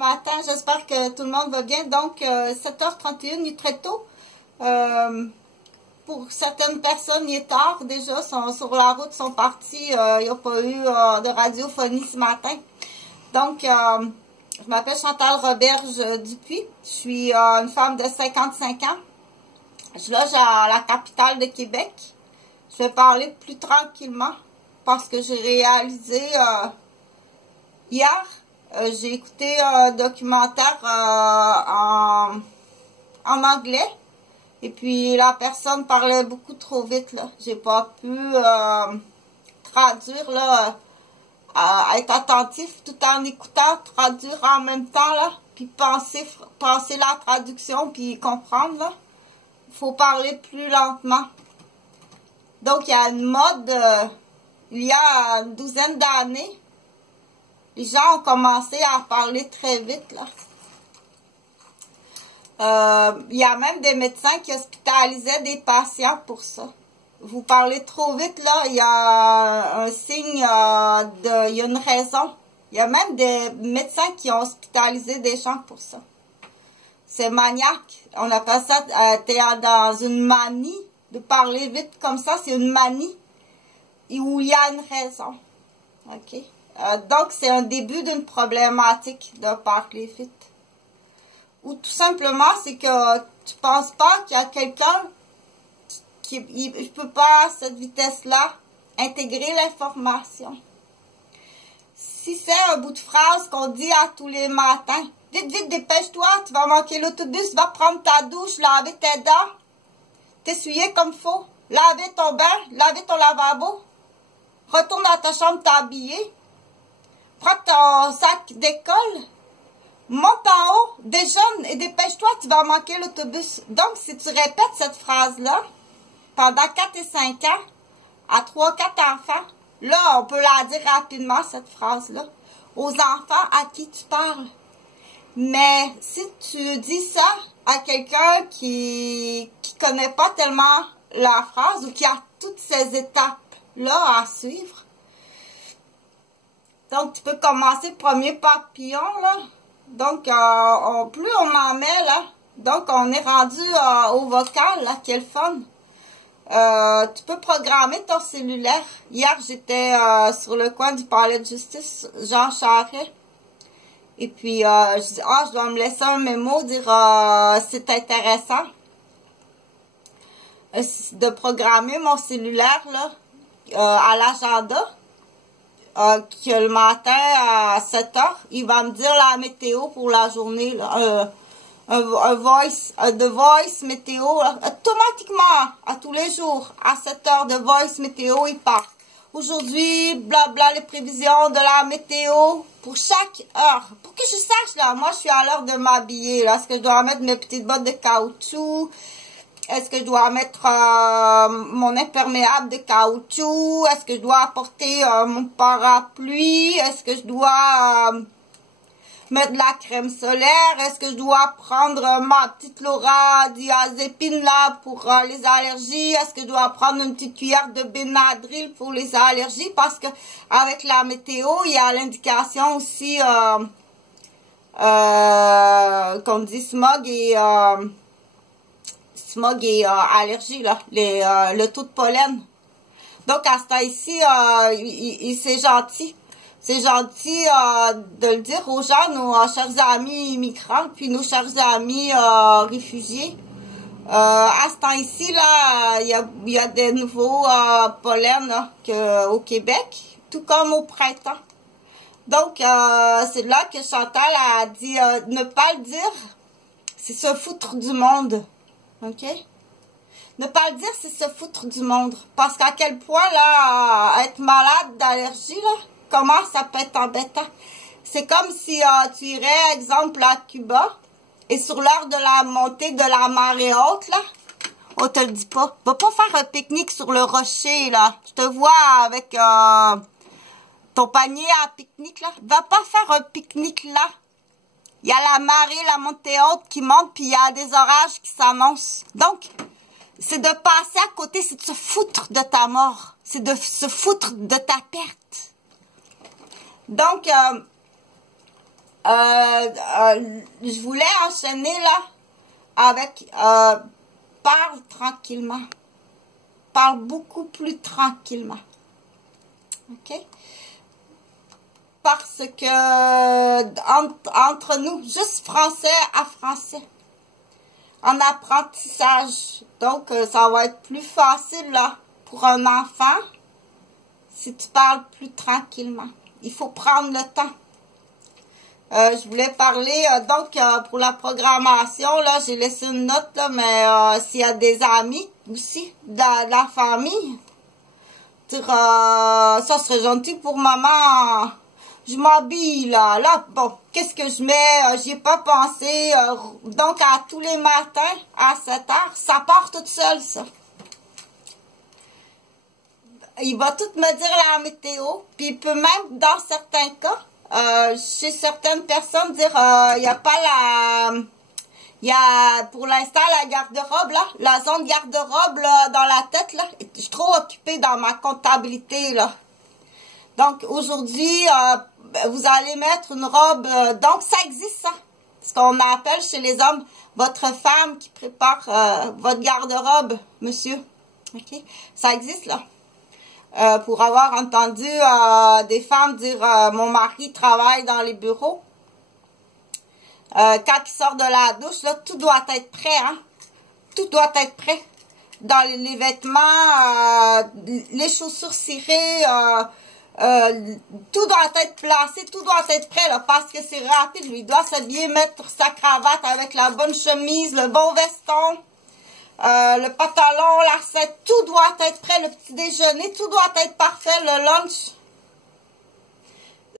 matin, j'espère que tout le monde va bien. Donc, 7h31, il est très tôt. Pour certaines personnes, il est tard déjà, sont sur la route, sont partis. Il n'y a pas eu de radiophonie ce matin. Donc, je m'appelle Chantal Roberge Dupuis. Je suis une femme de 55 ans. Je loge à la capitale de Québec. Je vais parler plus tranquillement parce que j'ai réalisé hier, j'ai écouté un documentaire en anglais. Et puis la personne parlait beaucoup trop vite, là. J'ai pas pu traduire, là, être attentif tout en écoutant, traduire en même temps, là. Puis penser la traduction, puis comprendre, là. Il faut parler plus lentement. Donc, il y a une mode, il y a une douzaine d'années, les gens ont commencé à parler très vite, là. Il y a même des médecins qui hospitalisaient des patients pour ça. Vous parlez trop vite, là, il y a un signe, il y a une raison. Il y a même des médecins qui ont hospitalisé des gens pour ça. C'est maniaque. On appelle ça, t'es dans une manie de parler vite comme ça, c'est une manie où il y a une raison. OK? Donc, c'est un début d'une problématique de parler vite. Ou tout simplement, c'est que tu penses pas qu'il y a quelqu'un qui ne peut pas, à cette vitesse-là, intégrer l'information. Si c'est un bout de phrase qu'on dit à tous les matins, vite, vite, dépêche-toi, tu vas manquer l'autobus, va prendre ta douche, laver tes dents, t'essuyer comme faut, laver ton bain, laver ton lavabo, retourne dans ta chambre t'habiller, prends ton sac d'école, monte en haut, déjeune et dépêche-toi, tu vas manquer l'autobus. Donc, si tu répètes cette phrase-là pendant 4 et 5 ans à 3-4 enfants, là, on peut la dire rapidement, cette phrase-là, aux enfants à qui tu parles. Mais si tu dis ça à quelqu'un qui connaît pas tellement la phrase ou qui a toutes ces étapes-là à suivre, donc tu peux commencer premier papillon, là. Donc, plus on en met, là, donc on est rendu au vocal, là, quel fun. Tu peux programmer ton cellulaire. Hier, j'étais sur le coin du palais de justice, Jean Charest. Et puis, je dis, je dois me laisser un mémo, dire, c'est intéressant de programmer mon cellulaire, là, à l'agenda. Que le matin à 7 h, il va me dire la météo pour la journée, là, de voice météo, là, automatiquement, à tous les jours, à 7 h de voice météo, il part. Aujourd'hui, blabla, les prévisions de la météo pour chaque heure. Pour que je sache, là, moi, je suis à l'heure de m'habiller, là. Est-ce que je dois mettre mes petites bottes de caoutchouc? Est-ce que je dois mettre mon imperméable de caoutchouc? Est-ce que je dois apporter mon parapluie? Est-ce que je dois mettre de la crème solaire? Est-ce que je dois prendre ma petite Laura diazépine là pour les allergies? Est-ce que je dois prendre une petite cuillère de Benadryl pour les allergies? Parce que avec la météo, il y a l'indication aussi qu'on dit smog et allergie, là, le taux de pollen. Donc, à ce temps-ci, c'est gentil. C'est gentil de le dire aux gens, nos chers amis immigrants, puis nos chers amis réfugiés. À ce temps-ci, là, il y a des nouveaux pollens là, au Québec, tout comme au printemps. Donc, c'est là que Chantal a dit ne pas le dire, c'est se foutre du monde. OK? Ne pas le dire, c'est se foutre du monde. Parce qu'à quel point, là, être malade d'allergie, là, comment ça peut être embêtant? C'est comme si tu irais, exemple, à Cuba, et sur l'heure de la montée de la marée haute, là, on te le dit pas. Va pas faire un pique-nique sur le rocher, là. Je te vois avec ton panier à pique-nique, là. Va pas faire un pique-nique là. Il y a la marée, la montée haute qui monte, puis il y a des orages qui s'annoncent. Donc, c'est de passer à côté, c'est de se foutre de ta mort. C'est de se foutre de ta perte. Donc, Je voulais enchaîner là avec parle tranquillement. Parle beaucoup plus tranquillement. OK? Parce que entre nous, juste français à français, en apprentissage. Donc, ça va être plus facile là pour un enfant si tu parles plus tranquillement. Il faut prendre le temps. Je voulais parler, pour la programmation, là, j'ai laissé une note, là, mais s'il y a des amis aussi, de la famille, dire, ça serait gentil pour maman, je m'habille, là, bon, qu'est-ce que je mets, j'y ai pas pensé, donc à tous les matins, à 7 heures, ça part toute seule, ça. Il va tout me dire la météo, puis il peut même, dans certains cas, chez certaines personnes, dire, il n'y a pas la... Il y a, pour l'instant, la garde-robe, là, la zone garde-robe, là, dans la tête, là, je suis trop occupée dans ma comptabilité, là. Donc, aujourd'hui, vous allez mettre une robe, donc ça existe, ça. Ce qu'on appelle chez les hommes, votre femme qui prépare votre garde-robe, monsieur. OK? Ça existe, là. Pour avoir entendu des femmes dire mon mari travaille dans les bureaux. Quand il sort de la douche, là, tout doit être prêt, hein? Tout doit être prêt. Dans les vêtements, les chaussures cirées, tout doit être placé, tout doit être prêt, là, parce que c'est rapide. Lui, il doit s'habiller, mettre sa cravate avec la bonne chemise, le bon veston. Le pantalon, la recette, tout doit être prêt, le petit déjeuner, tout doit être parfait, le lunch.